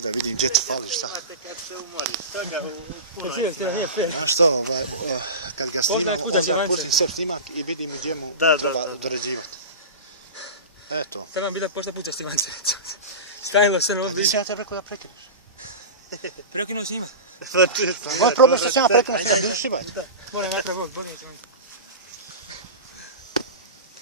ja da vidim gdje ti fali šta. Imate kad se umori, toga u puno Nije fair. Znaš što, kad ga Poznaj snimam, kuda će onda Vance. pustim sve snimak i vidim gdje mu Da. treba dorađivati. Eto. Sad vam bila pošta puca Stivance. Stajilo se na ovdje. Nisam ja te rekao da prekineš. Prekinuo s njima. Moj problem što sam ja prekinuo s njima, ti šibać. Moram napraviti, bolje će on.